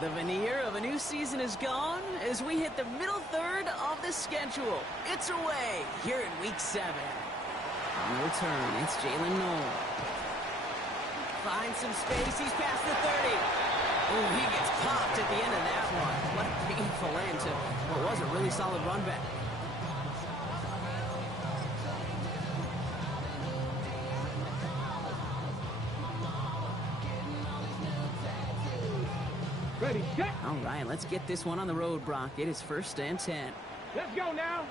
The veneer of a new season is gone as we hit the middle third of the schedule. It's away here in Week 7. On the return, it's Jalen Noel. Finds some space. He's past the 30. Oh, he gets popped at the end of that one. What a painful end to what was a really solid run back. Ready, set. All right, let's get this one on the road, Brock. It is 1st and 10. Let's go now.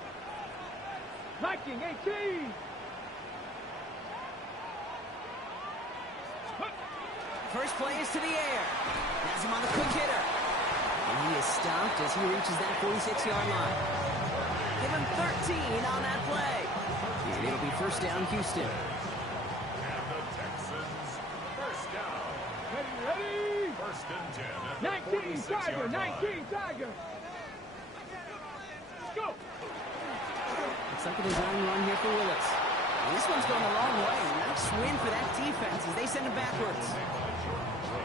Liking 18. First play is to the air. Has him on the quick hitter. And he is stopped as he reaches that 46-yard line. Give him 13 on that play. And it'll be 1st down, Houston. And the Texans, 1st down. Ready. 1st and 10 at 19, Tiger, 19, Tiger. Let's go. Looks like a design run here for Willis. And this one's going a long way. Nice win for that defense as they send him backwards.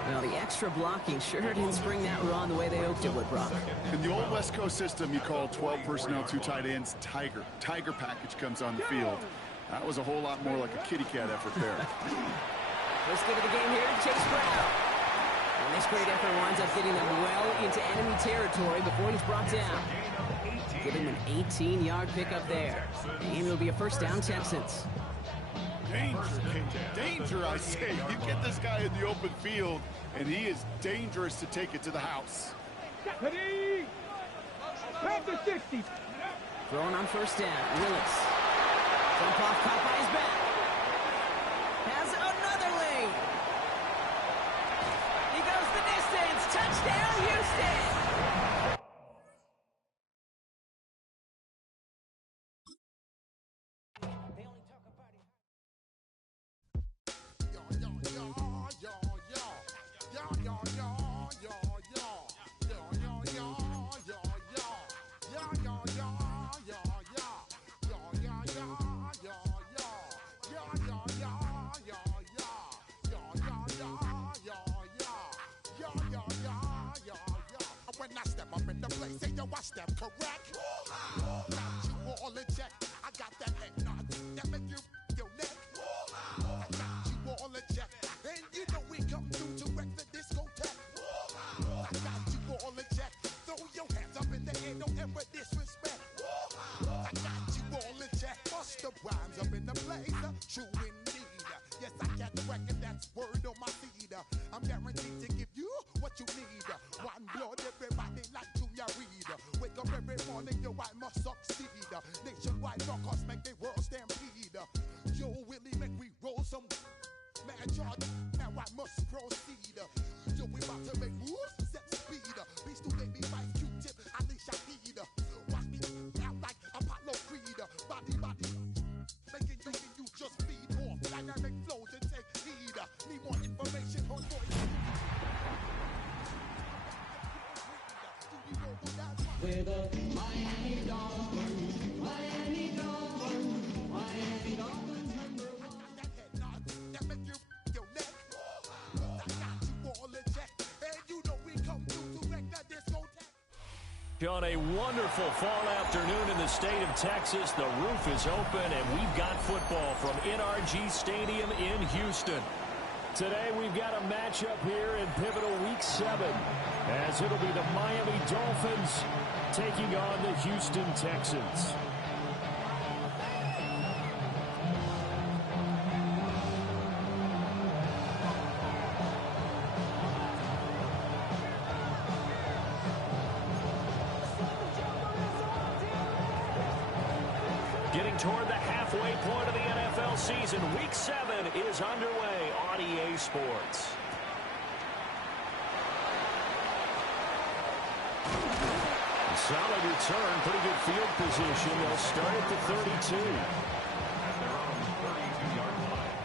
Well, the extra blocking sure didn't spring that run the way they hoped it would, Brock. In the old West Coast system, you call 12 personnel, 2 tight ends, Tiger. Tiger package comes on the field. That was a whole lot more like a kitty cat effort there. Let's get to the game here, Chase Brown. And this great effort winds up getting them well into enemy territory before he's brought down. Give him an 18-yard pickup there. And it'll be a 1st down, Texans. Danger, I say. You get this guy in the open field, and he is dangerous to take it to the house. Ready. Grab the 60. Throwing on 1st down, Willis. Jump off, caught by his back. Has another lane. He goes the distance. Touchdown, Houston. When I step up in the place, say yo, I step correct. Got you all in check. I got that head nod that make you your neck. I got you all in check, and you know we come through to wreck the discotheque. I got you all in check. Throw your hands up in the air, don't ever disrespect. I got you all in check. Bust the rhymes up in the place, true indeed. Yes, I got the record, that's word on my feed. I'm guaranteed to give you what you need. One blood, everybody like Junior Reed. Wake up every morning, yo, I must succeed. Nationwide knockouts make the world stampede. Yo, Willie, make we roll some mad charge. Now I must proceed. Yo, we about to make moves, set speed. Beats to make me fight Q-tip, Alicia Heed. Watch me out like Apollo Creed. Body, making you just feed off. Dynamic flows and take heed. Need more information on voice. With a Miami Dolphins, Miami Dolphins, Miami Dolphins #1. That head nod, that make you your neck. I got you all in check, and you know we come through to wreck the discotheque. On a wonderful fall afternoon in the state of Texas, the roof is open, and we've got football from NRG Stadium in Houston. Today, we've got a matchup here in pivotal Week 7, as it'll be the Miami Dolphins taking on the Houston Texans. Getting toward the halfway point of the NFL season, Week 7 is underway on EA Sports. Solid return, pretty good field position. They'll start at the 32. Their own 32-yard line.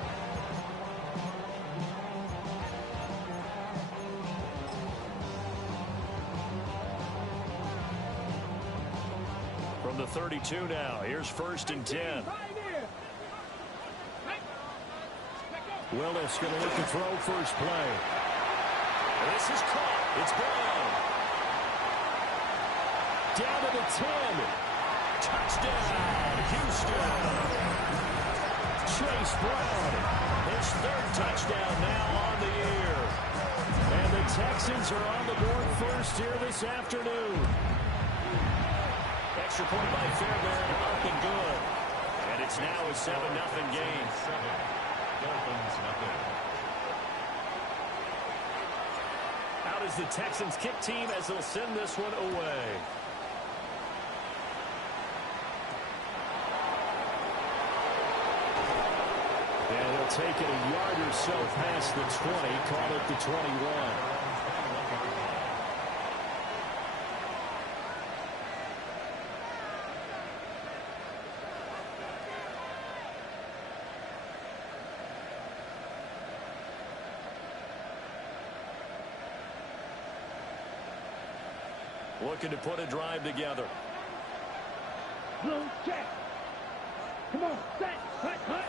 From the 32 now, here's 1st and 10. Willis going to look to throw first play. This is caught. It's Brown. Down to the 10. Touchdown, Houston. Chase Brown, his third touchdown now on the year. And the Texans are on the board first here this afternoon. Extra point by Fairbairn, up and good. And it's now a 7-0 game. Dolphins nothing. Out is the Texans kick team as they'll send this one away. And he'll take it a yard or so past the 20, call it the 21. Looking to put a drive together. Blue check. Come on, set, cut, cut.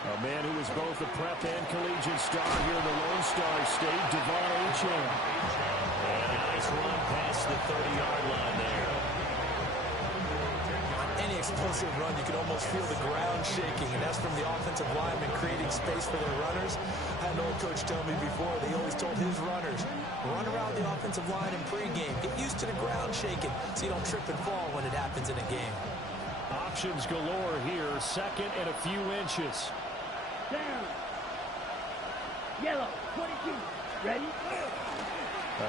A man who was both a prep and collegiate star here in the Lone Star State, Devon Achane. And a nice run past the 30-yard line there. Any explosive run, you can almost feel the ground shaking, and that's from the offensive linemen creating space for their runners. I had an old coach tell me before, they always told his runners, run around the offensive line in pregame. Get used to the ground shaking so you don't trip and fall when it happens in a game. Options galore here, second and a few inches. Down. Yellow, 22. Ready?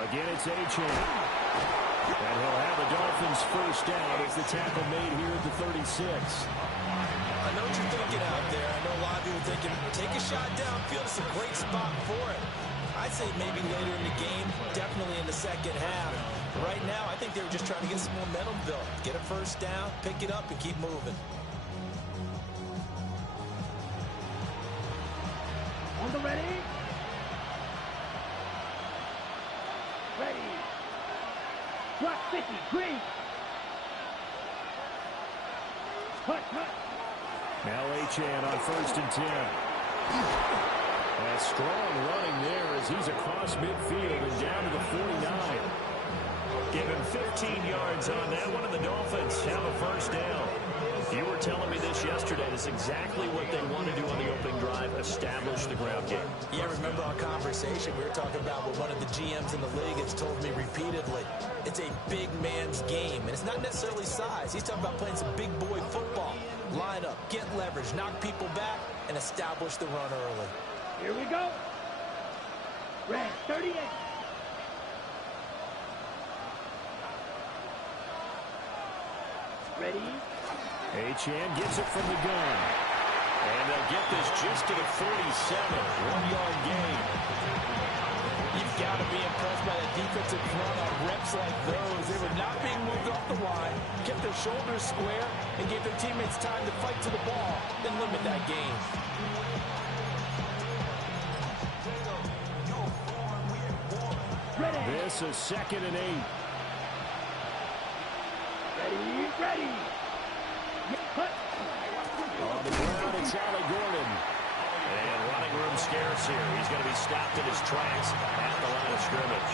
Again, it's Achane. And he'll have the Dolphins first down as the tackle made here at the 36. I know what you're thinking out there. I know a lot of people thinking, take a shot downfield. It's a great spot for it. I'd say maybe later in the game, definitely in the second half. Right now, I think they were just trying to get some momentum built. Get a first down, pick it up, and keep moving. On the ready? Ready. Drop 50, green. Cut, cut. Now Achane on 1st and 10. A strong running there as he's across midfield and down to the 49. Give him 15 yards on that one, and the Dolphins have a first down. You were telling me this yesterday. That's exactly what they want to do on the opening drive, establish the ground game. Yeah, remember our conversation? We were talking about what one of the GMs in the league has told me repeatedly. It's a big man's game, and it's not necessarily size. He's talking about playing some big boy football. Line up, get leverage, knock people back, and establish the run early. Here we go. Red, 38. Ready? Achane gets it from the gun. And they'll get this just to the 47. 1-yard gain. You've got to be impressed by the defensive front on reps like those. They were not being moved off the line, kept their shoulders square, and gave their teammates time to fight to the ball, then limit that gain. This is 2nd and 8. Ready, ready. Cut. On the ground, it's Allie Gordon. And running room scarce here. He's going to be stopped in his tracks at the line of scrimmage.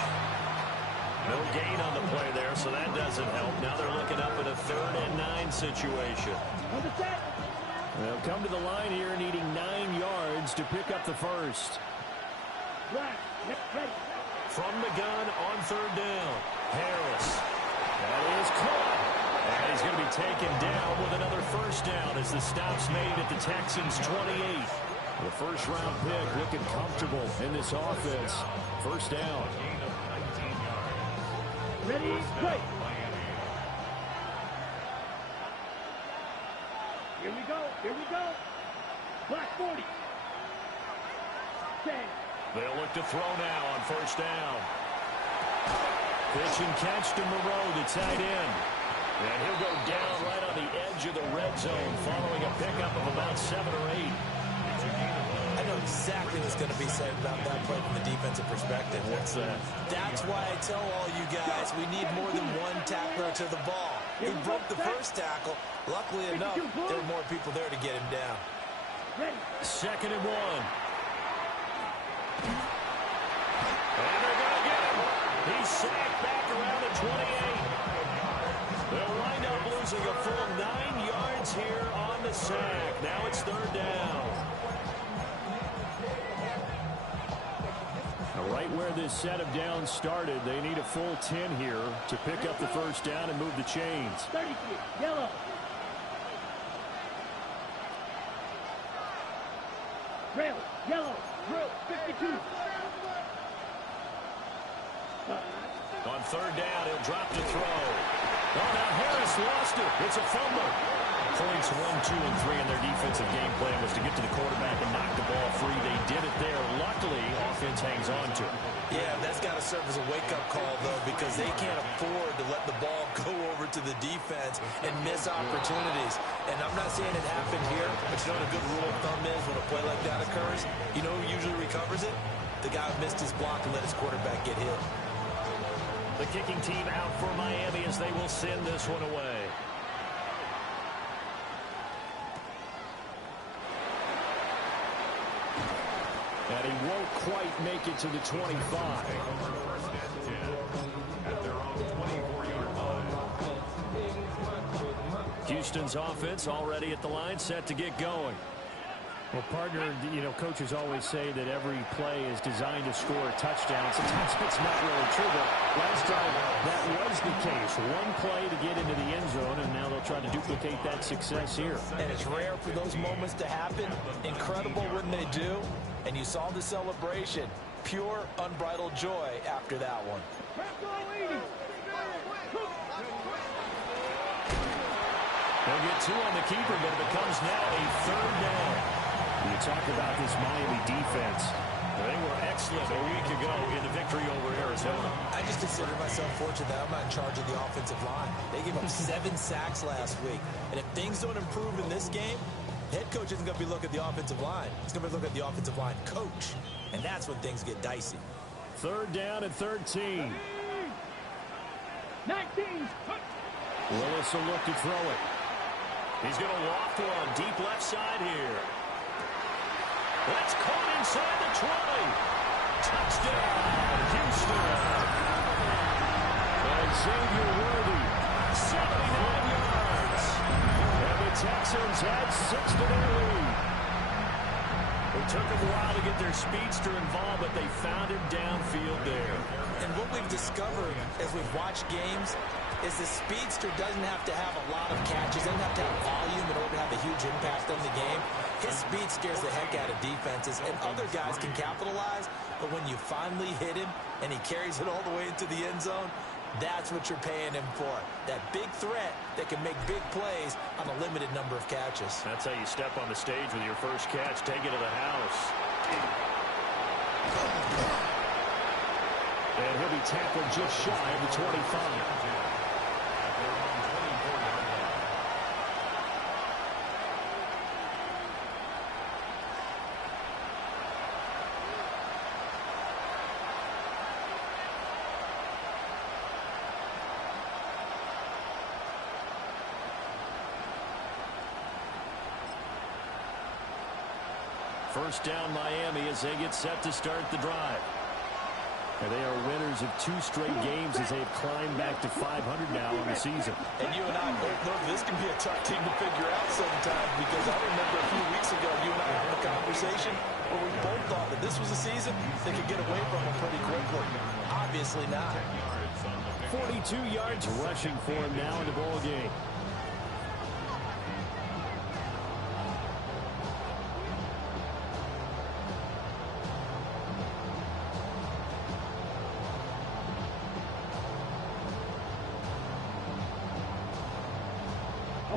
No gain on the play there, so that doesn't help. Now they're looking up at a 3rd and 9 situation. On the set. They'll come to the line here needing 9 yards to pick up the first. Black, ready. From the gun on 3rd down. Harris. That is caught. And he's going to be taken down with another first down as the stop's made at the Texans' 28. The first-round pick looking comfortable in this offense. First down. Ready, play. Here we go, here we go. Black 40. 10. They'll look to throw now on first down. Pitch and catch to Moreau, the tight end. And he'll go down right on the edge of the red zone following a pickup of about 7 or 8. I know exactly what's going to be said about that play from the defensive perspective. What's that? That's why I tell all you guys we need more than one tackler to the ball. He broke the first tackle. Luckily enough, there were more people there to get him down. 2nd and 1. And they're going to get him. He's sacked back around the 28. They'll wind up losing a full 9 yards here on the sack. Now it's third down. Right where this set of downs started, they need a full 10 here to pick up the first down and move the chains. 33, yellow. Trail, yellow, drill, 52. On third down, he'll drop to throw. Oh, now Harris lost it. It's a fumble. Points 1, 2, and 3 in their defensive game plan was to get to the quarterback and knock the ball free. They did it there. Luckily, offense hangs on to it. Yeah, that's got to serve as a wake-up call, though, because they can't afford to let the ball go over to the defense and miss opportunities. And I'm not saying it happened here, but you know what a good rule of thumb is when a play like that occurs? You know who usually recovers it? The guy who missed his block and let his quarterback get hit. The kicking team out for Miami as they will send this one away. And he won't quite make it to the 25. Houston's offense already at the line, set to get going. Well, partner, you know, coaches always say that every play is designed to score a touchdown. Sometimes it's not really true, but last time that was the case. One play to get into the end zone, and now they'll try to duplicate that success here. And it's rare for those moments to happen. Incredible when they do. And you saw the celebration. Pure, unbridled joy after that one. They'll get 2 on the keeper, but it becomes now a third down. You talk about this Miami defense. They were excellent a week ago in the victory over Arizona. I just consider myself fortunate that I'm not in charge of the offensive line. They gave up 7 sacks last week. And if things don't improve in this game, head coach isn't going to be looking at the offensive line. He's going to be looking at the offensive line coach. And that's when things get dicey. Third down and 13. 19. Willis will look to throw it. He's going to loft one deep left side here. That's caught inside the 20. Touchdown, Houston. And Xavier Worthy, 79 yards. And the Texans had 6 to their lead. It took them a while to get their speedster involved, but they found him downfield there. And what we've discovered as we've watched games is the speedster doesn't have to have a lot of catches, doesn't have to have volume in order to have a huge impact on the game. His speed scares the heck out of defenses, and other guys can capitalize, but when you finally hit him and he carries it all the way into the end zone, that's what you're paying him for. That big threat that can make big plays on a limited number of catches. That's how you step on the stage with your first catch. Take it to the house. And he'll be tackled just shy of the 25. First down Miami as they get set to start the drive. And they are winners of 2 straight games as they have climbed back to 500 now on the season. And you and I both know this can be a tough team to figure out sometimes, because I remember a few weeks ago you and I having a conversation where we both thought that this was a season they could get away from them pretty quickly. Obviously not. 42 yards rushing for him now in the ball game.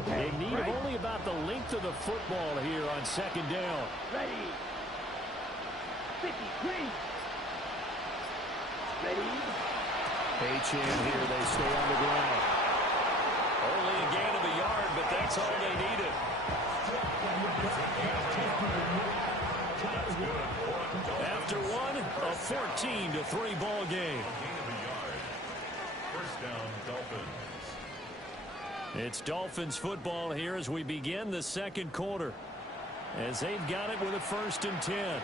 They need only about the length of the football here on second down. Ready. 53. Ready. H-in here, they stay on the ground. Only a gain of a yard, but that's all they needed. After one, a 14-3 ball game. First down, Dolphins. It's Dolphins football here as we begin the second quarter, as they've got it with a 1st and 10.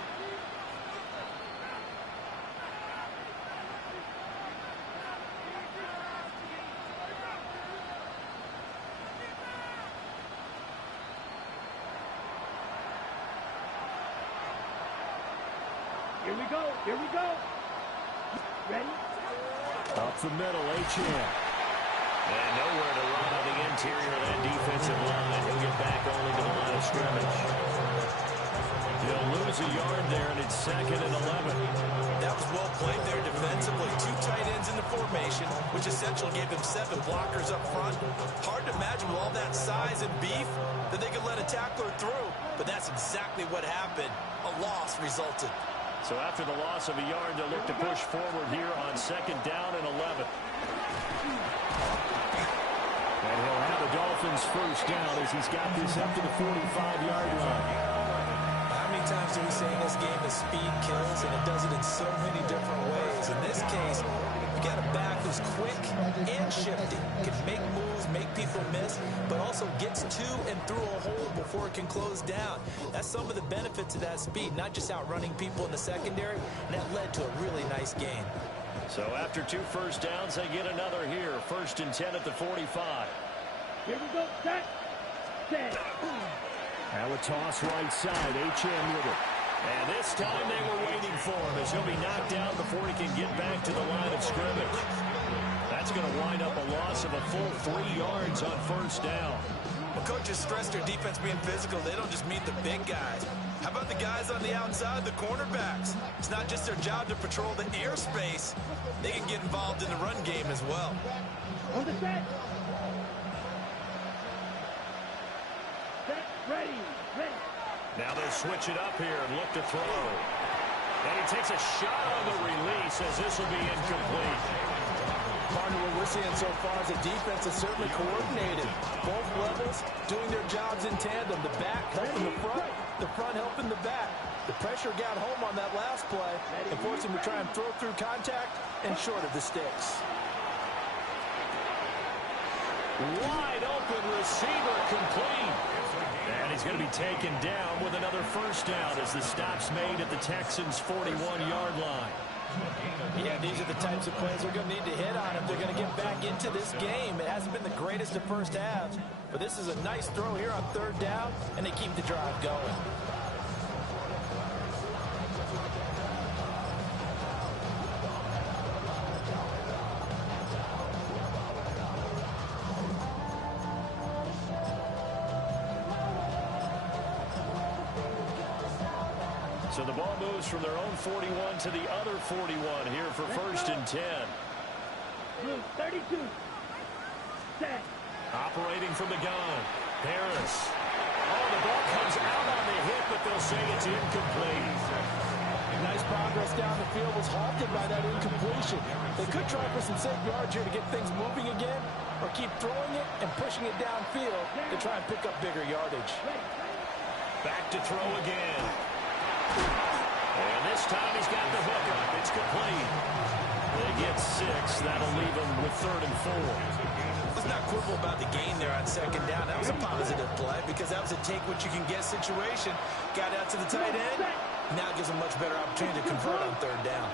go. Here we go. Ready? Up the middle, Achane. And nowhere to run on the interior of that defensive line. He'll get back only to the line of scrimmage. He'll lose a yard there, and it's 2nd and 11. That was well played there defensively. 2 tight ends in the formation, which essentially gave him 7 blockers up front. Hard to imagine with all that size and beef that they could let a tackler through. But that's exactly what happened. A loss resulted. So after the loss of a yard, they'll look to push forward here on 2nd down and 11. And he'll have the Dolphins first down as he's got this up to the 45-yard line. How many times do we say in this game that speed kills, and it does it in so many different ways? In this case, you got a back who's quick and shifty, can make moves, make people miss, but also gets to and through a hole before it can close down. That's some of the benefits of that speed, not just outrunning people in the secondary, and that led to a really nice game. So after 2 first downs, they get another here. 1st and 10 at the 45. Here we go. Set. Now a toss right side. Achane with it. And this time they were waiting for him as he'll be knocked down before he can get back to the line of scrimmage. That's going to wind up a loss of a full 3 yards on 1st down. Well, coaches stress their defense being physical. They don't just meet the big guys. How about the guys on the outside, the cornerbacks? It's not just their job to patrol the airspace. They can get involved in the run game as well. On the set. Set. Ready. Ready. Now they'll switch it up here and look to throw. And he takes a shot on the release as this will be incomplete. Partner, what we're seeing so far is the defense is certainly coordinated. Both levels doing their jobs in tandem. The back helping the front helping the back. The pressure got home on that last play and forced him to try and throw through contact and short of the sticks. Wide open receiver complete. And he's going to be taken down with another first down as the stop's made at the Texans' 41-yard line. Yeah, these are the types of plays they're going to need to hit on if they're going to get back into this game. It hasn't been the greatest of first halves, but this is a nice throw here on 3rd down, and they keep the drive going. So the ball moves from their own 41 to the other 41 here for 1st and 10. Blue 32. Set. Operating from the gun. Harris. Oh, the ball comes out on the hit, but they'll say it's incomplete. Nice progress down the field, was halted by that incompletion. They could try for some safe yards here to get things moving again, or keep throwing it and pushing it downfield to try and pick up bigger yardage. Back to throw again. And this time he's got the hook up. It's complete. They get 6. That'll leave them with 3rd and 4. Let's not quibble about the gain there on 2nd down. That was a positive play because that was a take-what-you-can-get situation. Got out to the tight end. Now gives them much better opportunity to convert on 3rd down.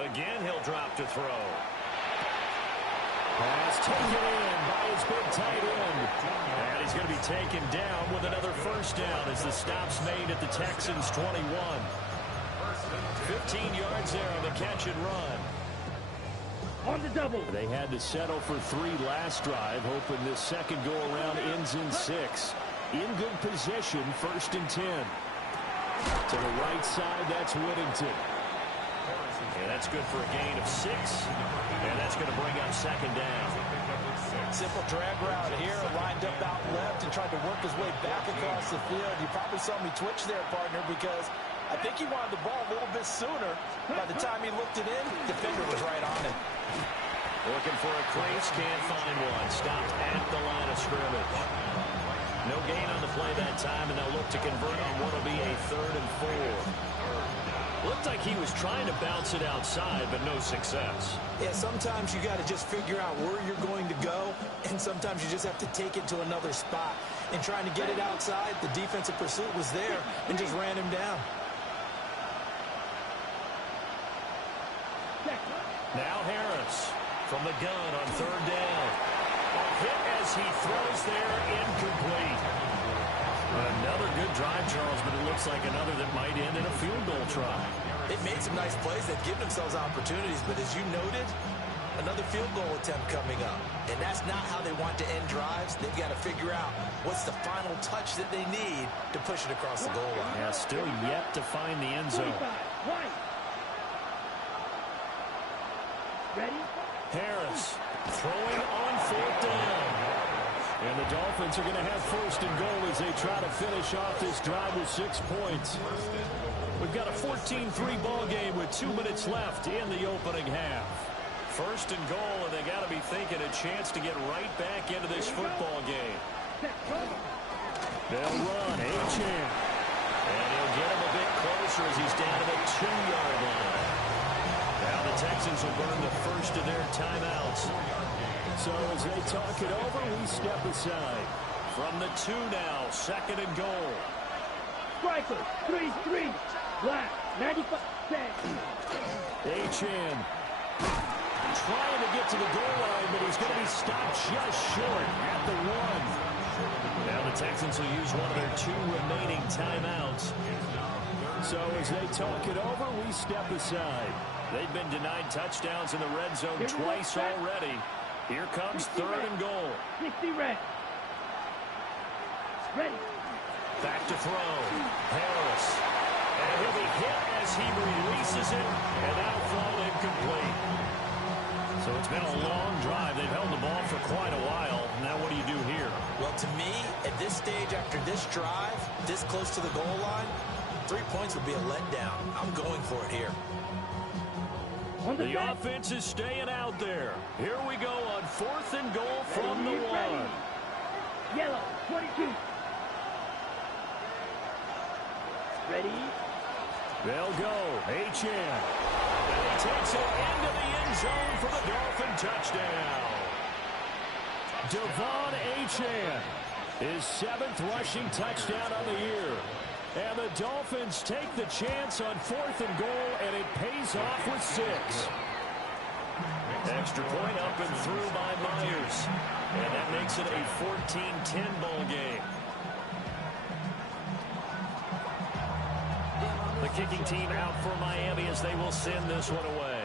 Again, he'll drop to throw. Pass taken in by his big tight end. And he's going to be taken down with another first down as the stop's made at the Texans' 21. 15 yards there on the catch and run. On the double. They had to settle for 3 last drive, hoping this second go-around ends in 6. In good position, 1st and 10. To the right side, that's Whittington. And that's good for a gain of 6. And that's going to bring up 2nd down. Simple drag route here, lined up out left and tried to work his way back across the field. You probably saw me twitch there, partner, because I think he wanted the ball a little bit sooner. By the time he looked it in, the defender was right on it. Looking for a crease, can't find one. Stopped at the line of scrimmage. No gain on the play that time, and they'll look to convert on what will be a 3rd and 4. Looked like he was trying to bounce it outside, but no success. Yeah, sometimes you got to just figure out where you're going to go, and sometimes you just have to take it to another spot. And trying to get it outside, the defensive pursuit was there and just ran him down. Now Harris from the gun on 3rd down. A hit as he throws there, incomplete. Another good drive, Charles, but it looks like another that might end in a field goal try. They've made some nice plays. They've given themselves opportunities, but as you noted, another field goal attempt coming up. And that's not how they want to end drives. They've got to figure out what's the final touch that they need to push it across the goal line. Yeah, still yet to find the end zone. Ready? Harris throwing on 4th down. And the Dolphins are going to have 1st and goal as they try to finish off this drive with 6 points. We've got a 14-3 ball game with 2 minutes left in the opening half. 1st and goal, and they got to be thinking a chance to get right back into this football game. They'll run, Achane. And he'll get him a bit closer as he's down to the 2-yard line. Now the Texans will burn the first of their timeouts. So as they talk it over, we step aside. From the 2 now, 2nd and goal. Striker, 3-3. Black, 95 cents. Achane trying to get to the goal line, but he's going to be stopped just short at the 1. Now the Texans will use one of their 2 remaining timeouts. So as they talk it over, we step aside. They've been denied touchdowns in the red zone twice already. Here comes 3rd and goal. 60 red. Ready. Back to throw. Harris. And he'll be hit as he releases it, and that'll fall incomplete. So it's been a long drive. They've held the ball for quite a while. Now what do you do here? Well, to me, at this stage after this drive, this close to the goal line, 3 points would be a letdown. I'm going for it here. The offense is staying out there. Here we go on 4th and goal from the 1. Yellow, 22. Ready? They'll go. Achane. And he takes it into the end zone for the Dolphin touchdown. Devon Achane, his 7th rushing touchdown of the year. And the Dolphins take the chance on 4th and goal, and it pays off with 6. Extra point up and through by Myers. And that makes it a 14-10 ball game. The kicking team out for Miami as they will send this one away.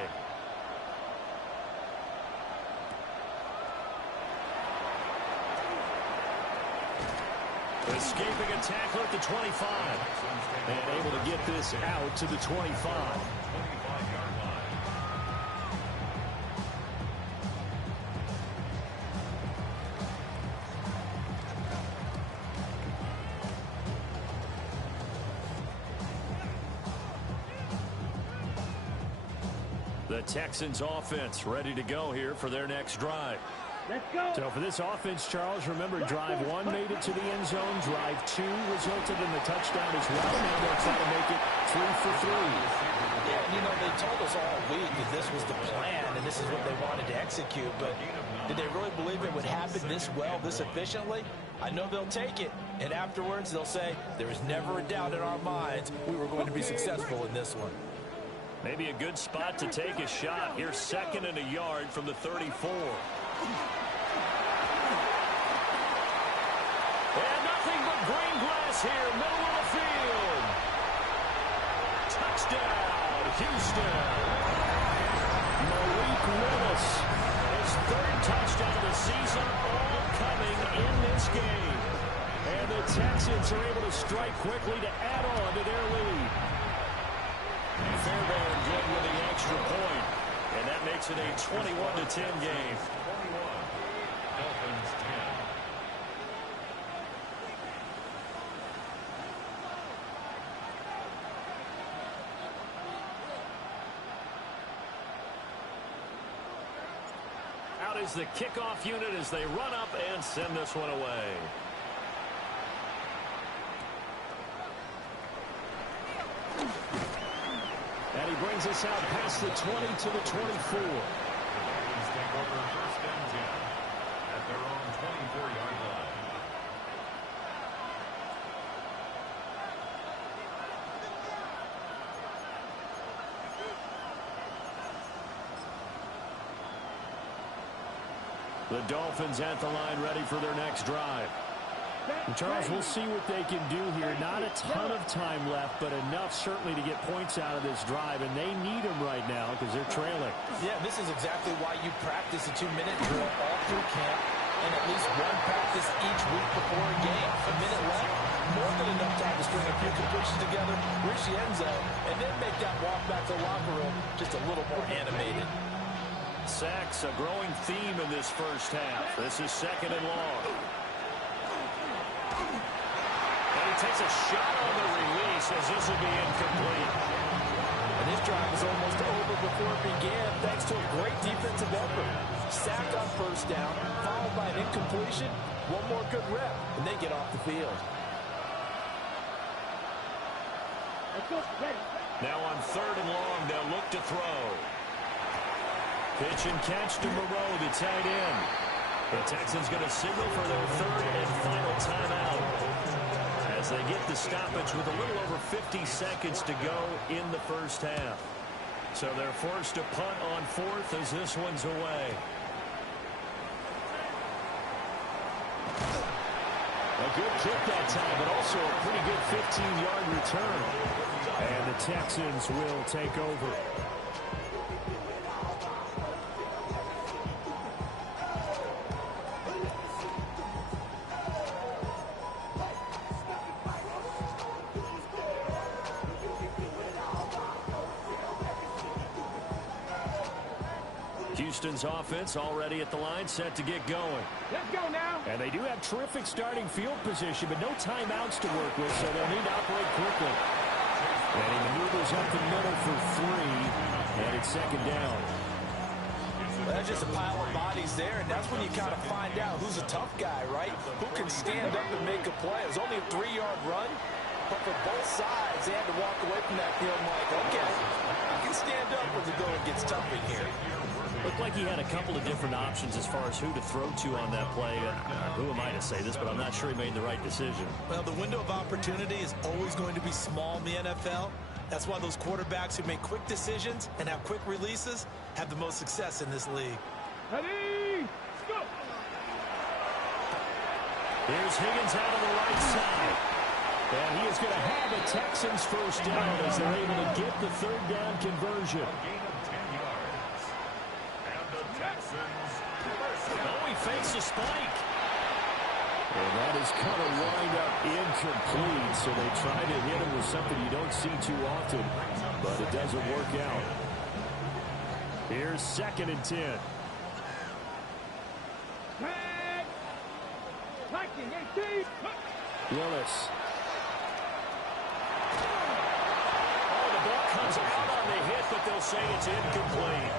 Escaping a tackle at the 25. And able to get this out to the 25. The Texans offense ready to go here for their next drive. Let's go. So for this offense, Charles, remember drive 1 made it to the end zone. Drive 2 resulted in the touchdown as well. Now they're trying to make it 3 for 3. Yeah, you know, they told us all week that this was the plan and this is what they wanted to execute, but did they really believe it would happen this well, this efficiently? I know they'll take it, and afterwards they'll say, there was never a doubt in our minds we were going to be successful in this one. Maybe a good spot to take a shot. Here's 2nd and a yard from the 34. And nothing but green grass here, middle of the field. Touchdown, Houston. Malik Willis, his 3rd touchdown of the season, all coming in this game. And the Texans are able to strike quickly to add on to their lead. Fairbairn good with the extra point, and that makes it a 21-10 game. Dolphins 10. Out is the kickoff unit as they run up and send this one away. And he brings us out past the 20 to the 24. Dolphins take over 1st and 10 at their own 24-yard line. The Dolphins at the line ready for their next drive. And Charles, we'll see what they can do here. Not a ton of time left, but enough certainly to get points out of this drive, and they need them right now because they're trailing. Yeah, this is exactly why you practice a 2-minute drill all through camp and at least one practice each week before a game. A minute left, more than enough time to string a few completions together, reach the end zone, and then make that walk back to the locker room just a little more animated. Sacks, a growing theme in this first half. This is 2nd and long. And he takes a shot on the release as this will be incomplete. And this drive is almost over before it began thanks to a great defensive effort. Sack on first down, followed by an incompletion. One more good rep, and they get off the field. Now on 3rd and long, they'll look to throw. Pitch and catch to Moreau, the tight end. The Texans going to signal for their 3rd and final timeout as they get the stoppage with a little over 50 seconds to go in the first half. So they're forced to punt on 4th as this one's away. A good kick that time, but also a pretty good 15-yard return. And the Texans will take over. Houston's offense already at the line, set to get going. Let's go now. And they do have terrific starting field position, but no timeouts to work with, so they'll need to operate quickly. And he maneuvers up the middle for 3, and it's 2nd down. Well, that's just a pile of bodies there, and that's when you kind of find out who's a tough guy, right? Who can stand up and make a play. It was only a 3-yard run, but for both sides, they had to walk away from that field like, okay, I can stand up when the going gets tough in here. Looked like he had a couple of different options as far as who to throw to on that play. Who am I to say this, but I'm not sure he made the right decision. Well, the window of opportunity is always going to be small in the NFL. That's why those quarterbacks who make quick decisions and have quick releases have the most success in this league. Ready, go! Here's Higgins out on the right side. And he is going to have a Texans first down as they're able to get the 3rd down conversion. Oh, he fakes a spike. And that is kind of lined up incomplete, so they try to hit him with something you don't see too often, but it doesn't work out. Here's 2nd and 10. Willis. Oh, the ball comes out on the hit, but they'll say it's incomplete.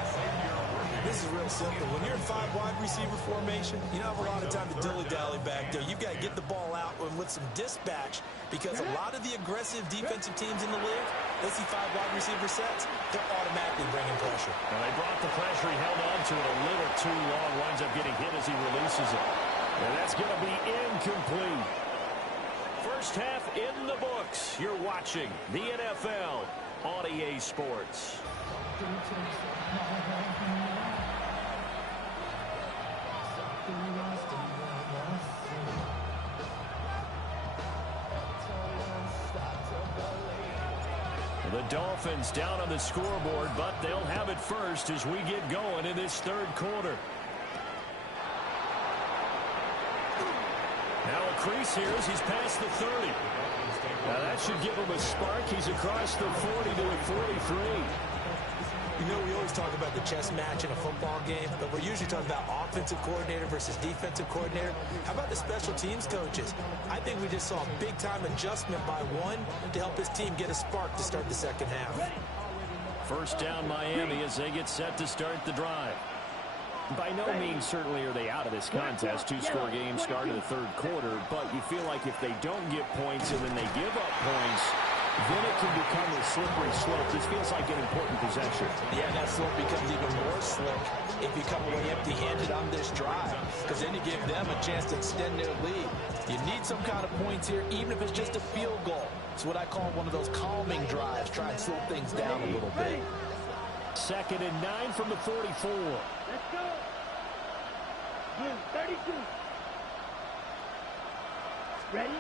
This is real simple. When you're in 5 wide receiver formation, you don't have a lot of time to dilly-dally back there. You've got to get the ball out and with some dispatch, because a lot of the aggressive defensive teams in the league, they see 5 wide receiver sets, they're automatically bringing pressure. And they brought the pressure. He held on to it a little too long. Winds up getting hit as he releases it. And that's going to be incomplete. First half in the books. You're watching the NFL on EA Sports. The Dolphins down on the scoreboard, but they'll have it first as we get going in this 3rd quarter. Now a crease here as he's past the 30. Now that should give him a spark. He's across the 40 to the 43. You know, we always talk about the chess match in a football game, but we're usually talking about offensive coordinator versus defensive coordinator. How about the special teams coaches? I think we just saw a big-time adjustment by one to help his team get a spark to start the 2nd half. First down Miami as they get set to start the drive. By no means certainly are they out of this contest. 2-score game start of the 3rd quarter, but you feel like if they don't get points and then they give up points, then it can become a slippery slope. This feels like an important possession. Yeah, that slope becomes even more slick if you come away empty-handed on this drive, because then you give them a chance to extend their lead. You need some kind of points here, even if it's just a field goal. It's what I call one of those calming drives. Try and slow things down a little bit. 2nd and 9 from the 44. Let's go. 32. Ready?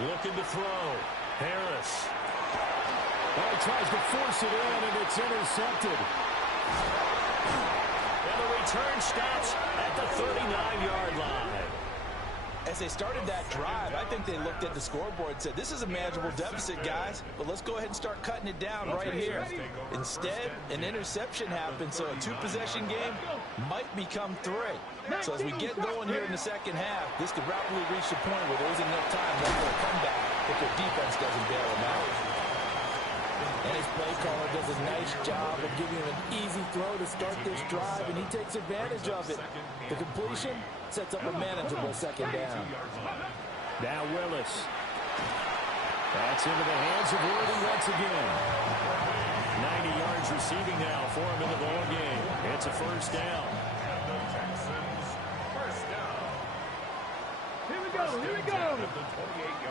Looking to throw. Harris. Oh, he tries to force it in, and it's intercepted. And the return stops at the 39-yard line. As they started that drive, I think they looked at the scoreboard and said, this is a manageable deficit, guys, but let's go ahead and start cutting it down right here. Instead, an interception happened, so a two-possession game might become three. So as we get going here in the second half, this could rapidly reach the point where there isn't enough time left for a comeback if their defense doesn't bail them out. And his play caller does a nice job of giving him an easy throw to start this drive, and he takes advantage of it. The completion sets up a manageable second down. Now Willis. That's into the hands of Worthy once again. 90 yards receiving now for him in the ball game. It's a first down. Here we go, here we go.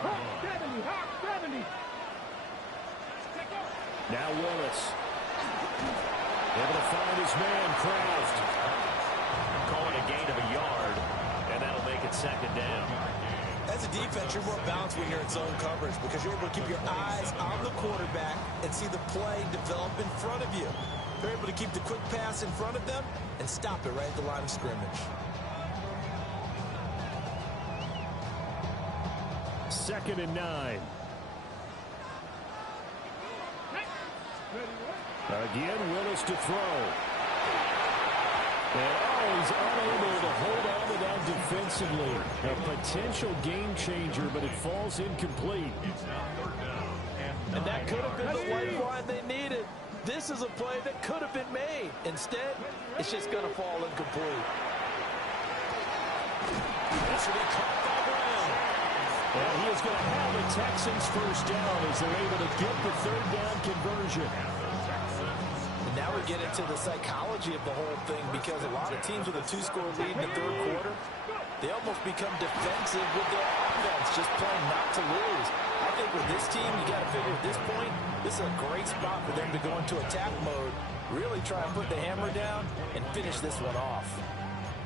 Hawk 70, Hawk 70. Now Willis. Able to find his man, Kraft. Calling a gain of a yard, and that'll make it second down. As a defense, you're more balanced when you're in zone coverage because you're able to keep your eyes on the quarterback and see the play develop in front of you. They're able to keep the quick pass in front of them and stop it right at the line of scrimmage. Second and 9. Again, Willis to throw. And he's unable to hold on to that defensively. A potential game changer, but it falls incomplete. And that could have been the lifeline they needed. This is a play that could have been made. Instead, it's just going to fall incomplete. This will be caught by Brown. And he is going to have the Texans first down as they're able to get the third down conversion. And now we get into the psychology of the whole thing because a lot of teams with a two-score lead in the third quarter, they almost become defensive with their offense, just playing not to lose. I think with this team, you got to figure at this point, this is a great spot for them to go into attack mode, really try and put the hammer down and finish this one off.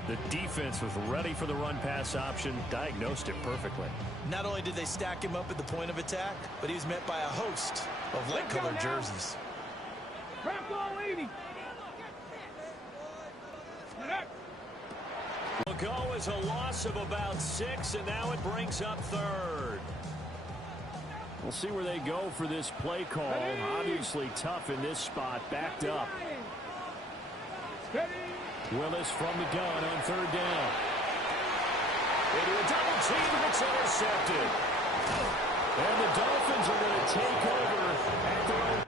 The defense was ready for the run-pass option, diagnosed it perfectly. Not only did they stack him up at the point of attack, but he was met by a host of light-colored jerseys. Will go as a loss of about 6, and now it brings up third. We'll see where they go for this play call. Obviously tough in this spot, backed up. Willis from the gun on third down. Into a double team, and it's intercepted. And the Dolphins are going to take over at their own.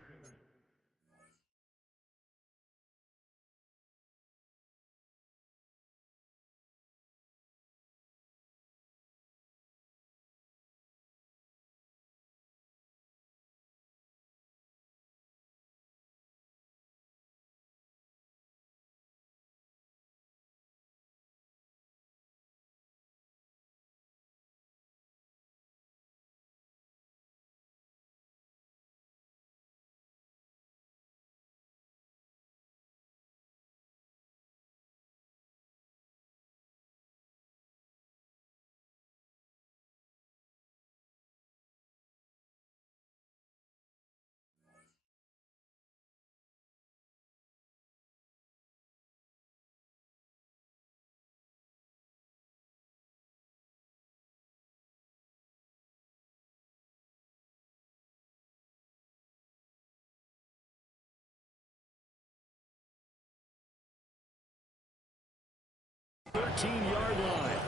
Yard line.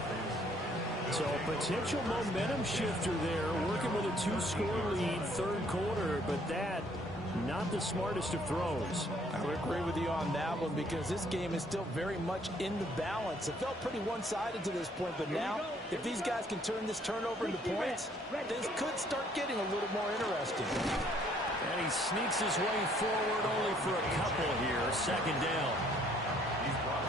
So potential momentum shifter there, working with a 2-score lead, third quarter, but that not the smartest of throws. I would agree with you on that one because this game is still very much in the balance. It felt pretty one-sided to this point, but now if these guys can turn this turnover into points, things could start getting a little more interesting. And he sneaks his way forward only for a couple here. Second down.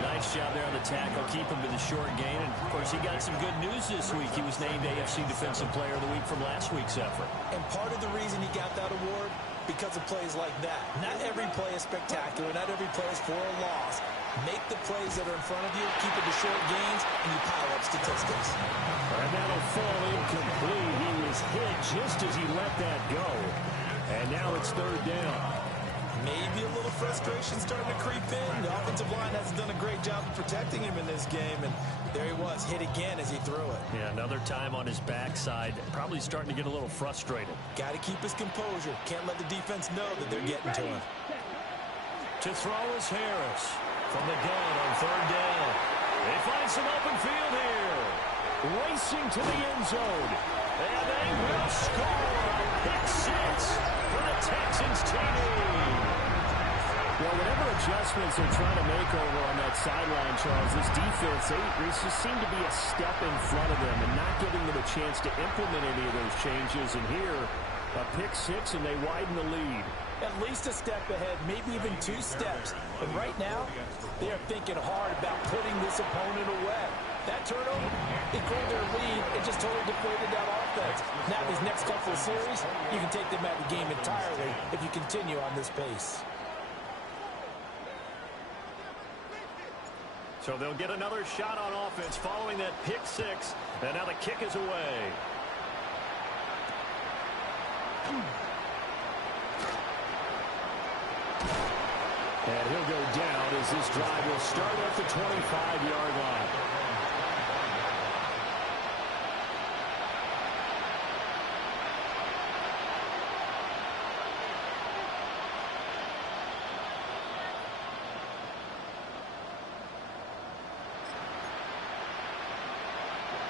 Nice job there on the tackle. Keep him to the short gain. And, of course, he got some good news this week. He was named AFC Defensive Player of the Week from last week's effort. And part of the reason he got that award, because of plays like that. Not every play is spectacular. Not every play is for a loss. Make the plays that are in front of you, keep it to short gains, and you pile up statistics. And that'll fall incomplete. He was hit just as he let that go. And now it's third down. Maybe a little frustration starting to creep in. The offensive line hasn't done a great job of protecting him in this game, and there he was, hit again as he threw it. Yeah, another time on his backside, probably starting to get a little frustrated. Got to keep his composure. Can't let the defense know that they're getting to him. To throw is Harris from the gun on third down. They find some open field here. Racing to the end zone. And they will score. Pick six for the Texans team. Well, whatever adjustments they're trying to make over on that sideline, Charles, this defense, they just seem to be a step in front of them and not giving them a chance to implement any of those changes. And here, a pick six, and they widen the lead. At least a step ahead, maybe even 2 steps. And right now, they are thinking hard about putting this opponent away. That turnover, it grew their lead. It just totally deflated that offense. Now, these next couple of series, you can take them out of the game entirely if you continue on this pace. So they'll get another shot on offense following that pick six. And now the kick is away. And he'll go down as this drive will start at the 25-yard line.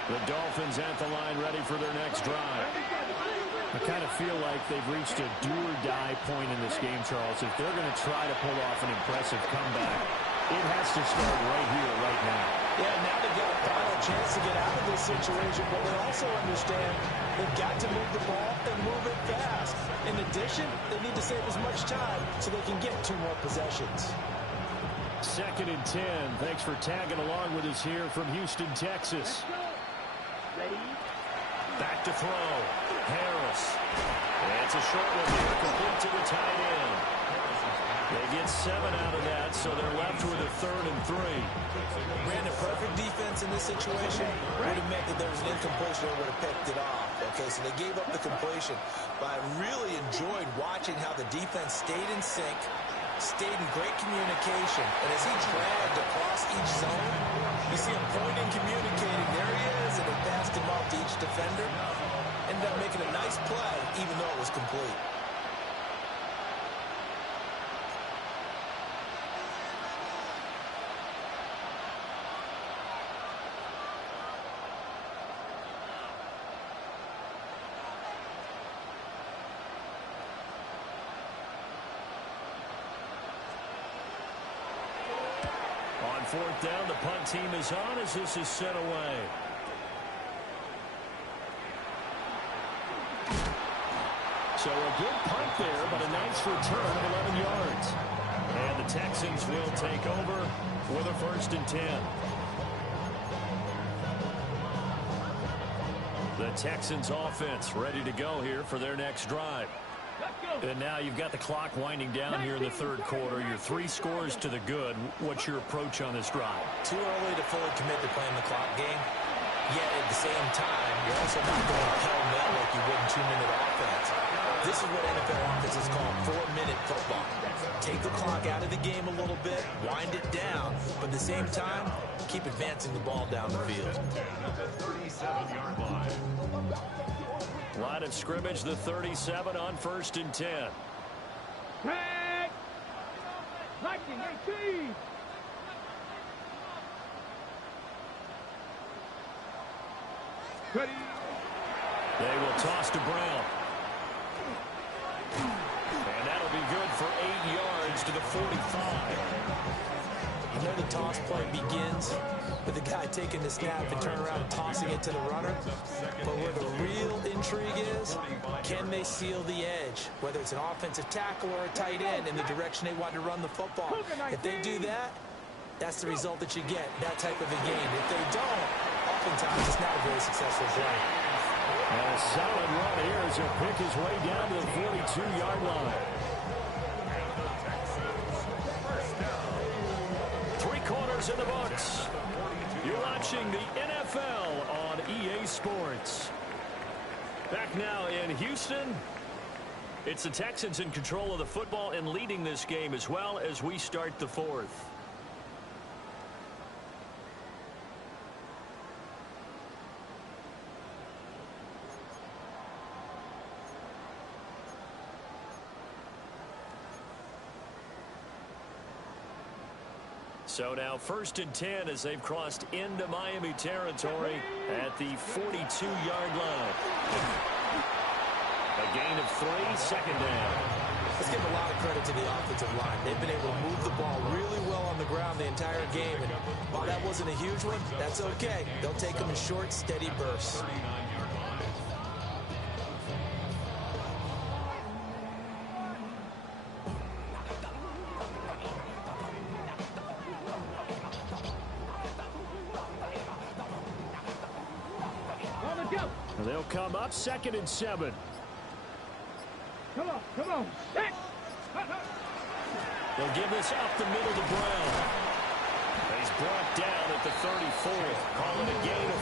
The Dolphins at the line ready for their next drive. I kind of feel like they've reached a do-or-die point in this game, Charles. If they're going to try to pull off an impressive comeback, it has to start right here, right now. Yeah, now they've got a final chance to get out of this situation, but they also understand they've got to move the ball and move it fast. In addition, they need to save as much time so they can get 2 more possessions. 2nd and 10. Thanks for tagging along with us here from Houston, Texas. Back to throw. Harris. It's a short one here, complete to the tight end. They get 7 out of that, so they're left with a 3rd and 3. Brandon, perfect defense in this situation would have meant that there was an incompletion that would have picked it off. Okay, so they gave up the completion. But I really enjoyed watching how the defense stayed in sync, stayed in great communication. And as he dragged across each zone, you see him pointing, communicating. There he is, and he passed him off to each defender. Ended up making a nice play, even though it was complete. On 4th down, the punt team is on as this is sent away. So a good punt there, but a nice return of 11 yards. And the Texans will take over with a 1st and 10. The Texans offense ready to go here for their next drive. And now you've got the clock winding down here in the 3rd quarter. Your 3 scores to the good. What's your approach on this drive? Too early to fully commit to playing the clock game. Yet at the same time, you're also not going pell-mell like you would in 2-minute offense. This is what NFL offenses call 4-minute football. Take the clock out of the game a little bit, wind it down, but at the same time, keep advancing the ball down the field. 37-yard line. Line of scrimmage, the 37 on 1st and 10. Tag! Lightning 18! Ready? They will toss to Brown. And that'll be good for 8 yards to the 45. You know the toss play begins with the guy taking the snap and turning around and tossing it to the runner. But where the real intrigue is, can they seal the edge? Whether it's an offensive tackle or a tight end in the direction they want to run the football. If they do that, that's the result that you get, that type of a game. If they don't, oftentimes it's not a very successful play. And a solid run here as he'll pick his way down to the 42-yard line. 3 quarters is in the books. You're watching the NFL on EA Sports. Back now in Houston. It's the Texans in control of the football and leading this game as well as we start the fourth. So now 1st and 10 as they've crossed into Miami territory at the 42-yard line. A gain of 3, 2nd down. Let's give a lot of credit to the offensive line. They've been able to move the ball really well on the ground the entire game. And while that wasn't a huge one, that's okay. They'll take them in short, steady bursts. They'll come up 2nd and 7. Come on. Set. They'll give this up the middle to Brown. He's brought down at the 34. Call it a gain of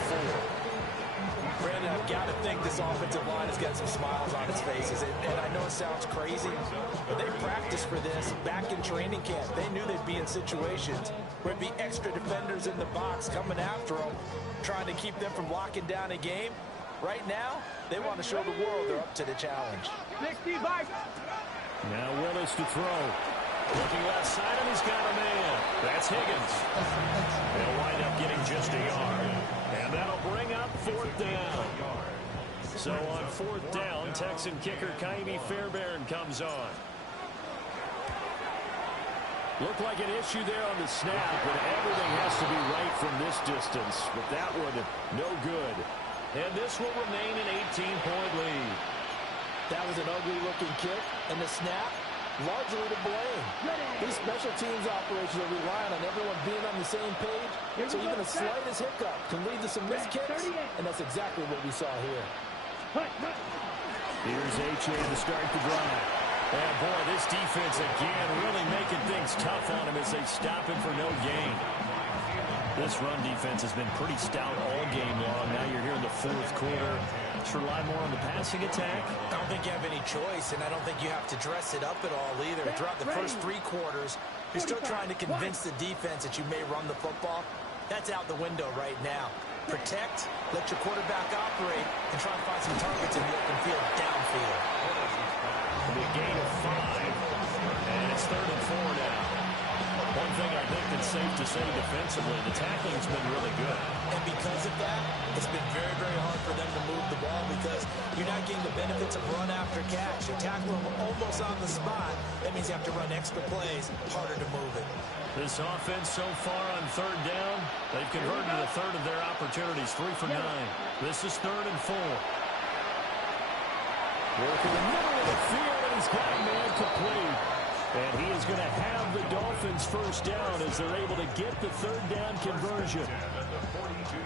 4. Brandon, I've got to think this offensive line has got some smiles on its faces. And I know it sounds crazy, but they practiced for this back in training camp. They knew they'd be in situations where it'd be extra defenders in the box coming after them, trying to keep them from locking down a game. Right now, they want to show the world they're up to the challenge. 65. Now Willis to throw. Looking left side, and he's got a man. That's Higgins. They'll wind up getting just a yard. And that'll bring up 4th down. So on 4th down, Texan kicker Kaimi Fairbairn comes on. Looked like an issue there on the snap, but everything has to be right from this distance. But that one, no good. And this will remain an 18-point lead. That was an ugly-looking kick, and the snap, largely to blame. These special teams operations are relying on everyone being on the same page, so even the slightest hiccup can lead to some missed kicks, and that's exactly what we saw here. Here's H.A. to start the drive. And boy, this defense again really making things tough on him as they stop him for no gain. This run defense has been pretty stout all game long. Now you're here in the 4th quarter. Just rely more on the passing attack. I don't think you have any choice, and I don't think you have to dress it up at all either. Throughout the first 3 quarters, you're still trying to convince the defense that you may run the football. That's out the window right now. Protect, let your quarterback operate, and try and find some targets in the open field downfield. It'll be a gain of 5, and it's 3rd and 4 now. One thing I think that's safe to say defensively, the tackling's been really good. And because of that, it's been very, very hard for them to move the ball because you're not getting the benefits of run after catch. You tackle them almost on the spot. That means you have to run extra plays, harder to move it. This offense so far on 3rd down, they've converted a third of their opportunities, 3 for 9. This is 3rd and 4. Working the middle of the field, and he's got a man complete. And he is going to have the Dolphins first down as they're able to get the 3rd down conversion.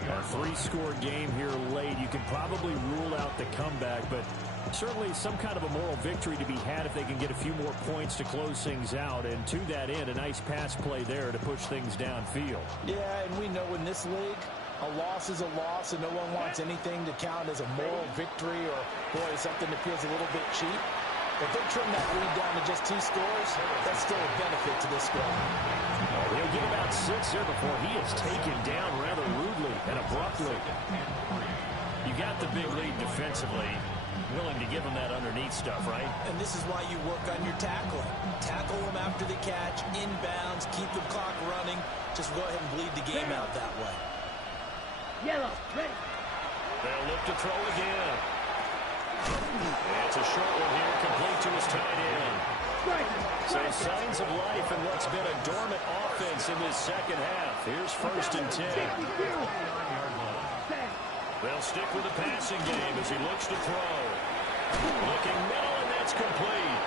A 3-score game here late. You can probably rule out the comeback, but certainly some kind of a moral victory to be had if they can get a few more points to close things out. And to that end, a nice pass play there to push things downfield. Yeah, and we know in this league, a loss is a loss, and no one wants anything to count as a moral victory or, boy, something that feels a little bit cheap. If they trim that lead down to just 2 scores, that's still a benefit to this squad. He'll get about 6 here before he is taken down rather rudely and abruptly. You got the big lead defensively. Willing to give him that underneath stuff, right? And this is why you work on your tackling. Tackle them after the catch, inbounds, keep the clock running. Just go ahead and bleed the game out that way. Yellow, ready. They'll look to throw again. It's a short one here, complete to his tight end. So signs of life in what's been a dormant offense in this 2nd half. Here's 1st and 10. They'll stick with the passing game as he looks to throw. Looking middle, and that's complete.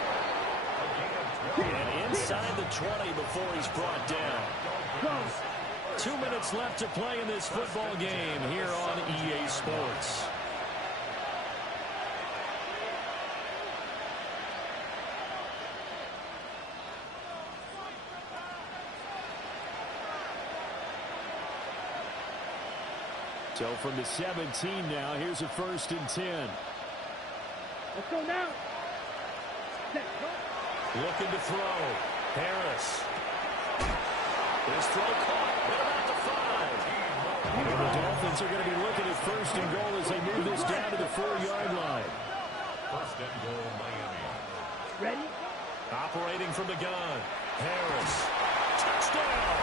And inside the 20 before he's brought down. 2 minutes left to play in this football game here on EA Sports. So from the 17 now, here's a 1st and 10. Let's go now. Looking to throw. Harris. His throw caught at about the 5. And the Dolphins are going to be looking at 1st and goal as they move this down to the 4-yard line. 1st and goal, Miami. Ready? Operating from the gun. Harris. Touchdown.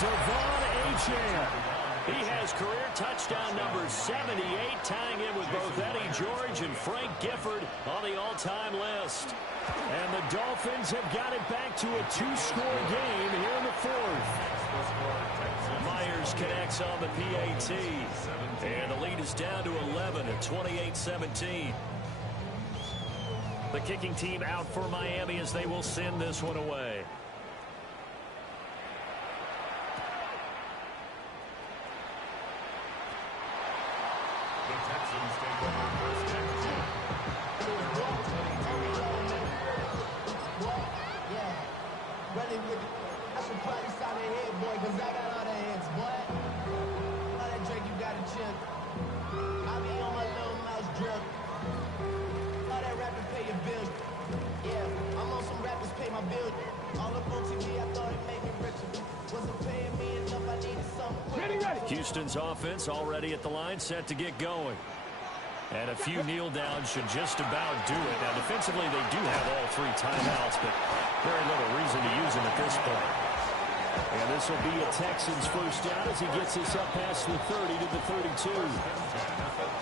Devon Achane. He has career touchdown number 78, tying in with both Eddie George and Frank Gifford on the all-time list. And the Dolphins have got it back to a 2-score game here in the 4th. Myers connects on the PAT. And the lead is down to 11 at 28-17. The kicking team out for Miami as they will send this one away. The Texans take over 1st and 10. Running with it. I should probably sign a head, boy, because I got all the heads, boy. All that drink you got to chip. I be on my little mouse drip. All that rapping pay your bills. Yeah, I'm on some rappers pay my bills. All up on TV, I thought it made me richer. Wasn't paying me enough, I needed something. Ready. Houston's offense already at the line, set to get going. And a few kneel downs should just about do it. Now, defensively, they do have all 3 timeouts, but very little reason to use them at this point. And this will be a Texans 1st down as he gets this up past the 30 to the 32.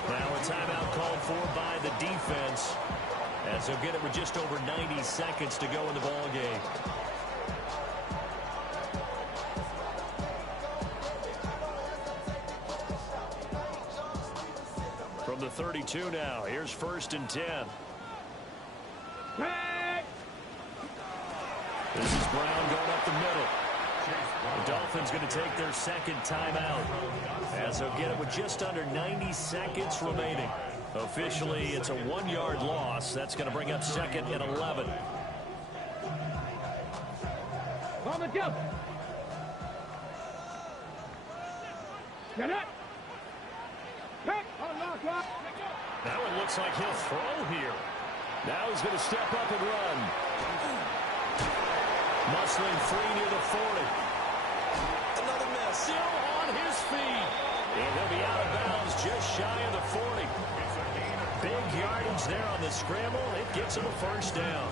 Now a timeout called for by the defense, as they'll get it with just over 90 seconds to go in the ball game. From the 32 now, here's 1st and 10. This is Brown going up the middle. The Dolphins going to take their 2nd timeout, as they'll get it with just under 90 seconds remaining. Officially, it's a 1-yard loss. That's going to bring up 2nd and 11. On the jump. Get it. Now it looks like he'll throw here. Now he's going to step up and run. Muscling free near the 40. Another miss. Still on his feet. And he'll be out of bounds just shy of the 40. Big yardage there on the scramble. It gets him a 1st down.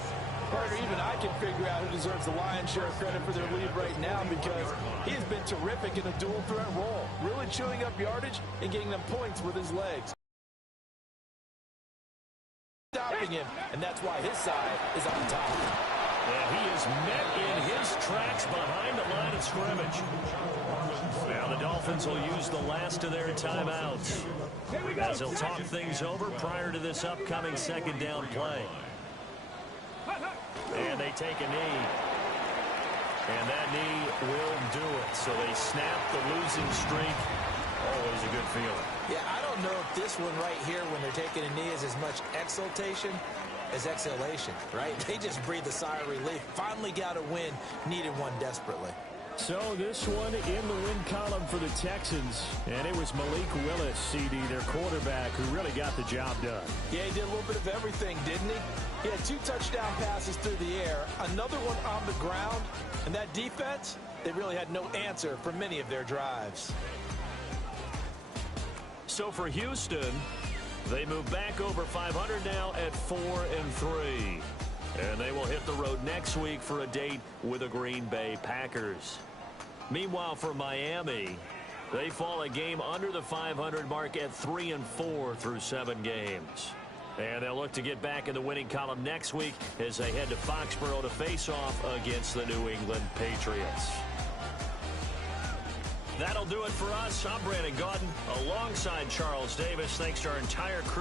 Carter, even I can figure out who deserves the lion's share of credit for their lead right now, because he has been terrific in a dual threat role, really chewing up yardage and getting them points with his legs. Stopping him, and that's why his side is on top. And he is met in his tracks behind the line of scrimmage. Now the Dolphins will use the last of their timeouts, as they'll talk things over prior to this upcoming 2nd down play. And they take a knee. And that knee will do it. So they snap the losing streak. Always a good feeling. Yeah, I don't know if this one right here, when they're taking a knee, is as much exultation as exhalation, right? They just breathe a sigh of relief. Finally got a win. Needed one desperately. So this one in the win column for the Texans. And it was Malik Willis, CD, their quarterback, who really got the job done. Yeah, he did a little bit of everything, didn't he? He had 2 touchdown passes through the air, another one on the ground, and that defense, they really had no answer for many of their drives. So for Houston, they move back over 500 now at 4-3. And they will hit the road next week for a date with the Green Bay Packers. Meanwhile, for Miami, they fall a game under the 500 mark at 3-4 through 7 games. And they'll look to get back in the winning column next week as they head to Foxborough to face off against the New England Patriots. That'll do it for us. I'm Brandon Gaudin alongside Charles Davis. Thanks to our entire crew.